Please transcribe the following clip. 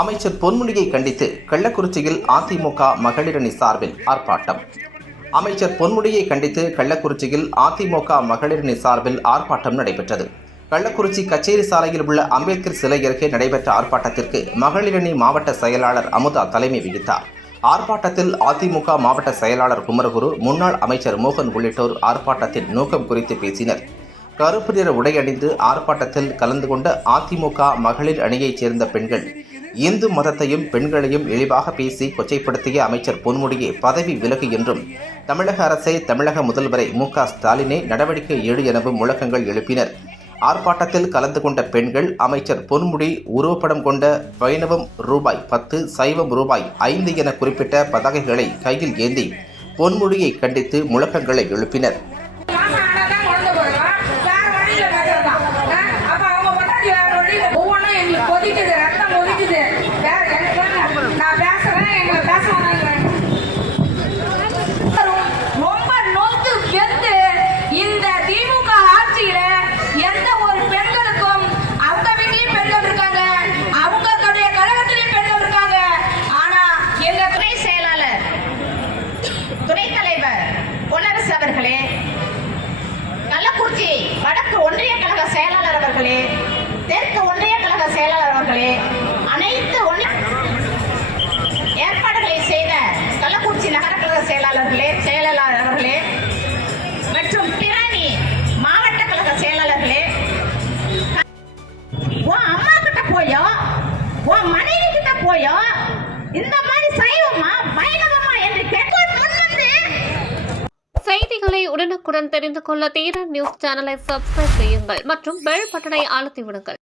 அமைச்சர் பொன்முடியை கண்டித்து கள்ளக்குறிச்சியில் அதிமுக மகளிரணி சார்பில் ஆர்ப்பாட்டம். அமைச்சர் பொன்முடியை கண்டித்து கள்ளக்குறிச்சியில் அதிமுக மகளிரணி சார்பில் ஆர்ப்பாட்டம் நடைபெற்றது. கள்ளக்குறிச்சி கச்சேரி சாலையில் உள்ள அம்பேத்கர் சிலை அருகே நடைபெற்ற ஆர்ப்பாட்டத்திற்கு மகளிரணி மாவட்ட செயலாளர் அமுதா தலைமை வகித்தார். ஆர்ப்பாட்டத்தில் அதிமுக மாவட்ட செயலாளர் குமரகுரு, முன்னாள் அமைச்சர் மோகன் உள்ளிட்டோர் ஆர்ப்பாட்டத்தின் நோக்கம் குறித்து பேசினர். கருப்பு நிற உடை அணிந்து ஆர்ப்பாட்டத்தில் கலந்து கொண்ட அதிமுக மகளிர் அணியைச் சேர்ந்த பெண்கள் இந்து மதத்தையும் பெண்களையும் இழிவாக பேசி கொச்சைப்படுத்திய அமைச்சர் பொன்முடியை பதவி விலகு என்றும், தமிழக அரசை, தமிழக முதல்வரை மு.க. ஸ்டாலினை நடவடிக்கை ஏடு எனவும் முழக்கங்கள் எழுப்பினர். ஆர்ப்பாட்டத்தில் கலந்து கொண்ட பெண்கள் அமைச்சர் பொன்முடி உருவப்படம் கொண்ட வைணவம் ரூபாய் 10, சைவம் ரூபாய் 5 என குறிப்பிட்ட பதாகைகளை கையில் ஏந்தி பொன்முடியை கண்டித்து முழக்கங்களை எழுப்பினர். அவர்களே, கள்ளக்குறிச்சி வடக்கு ஒன்றிய கழக செயலாளர் அவர்களே, தெற்கு ஒன்றிய கழக செயலாளர் அவர்களே, அனைத்து ஏற்பாடுகளை செய்த கள்ளக்குறிச்சி நகர கழக செயலாளர் அவர்களே மற்றும் பிராணி மாவட்ட கழக செயலாளர்களே, உன் அம்மா கிட்ட போயோ உன் மனைவி கிட்ட போயோ இந்த மாதிரி சைவமா வைணவமா என்று கேட்க செய்திகளை உடனுக்குடன் தெரிந்து கொள்ள தீரன் நியூஸ் சேனலை சப்ஸ்கிரைப் செய்யுங்கள் மற்றும் பெல் பட்டனை அழுத்தி விடுங்கள்.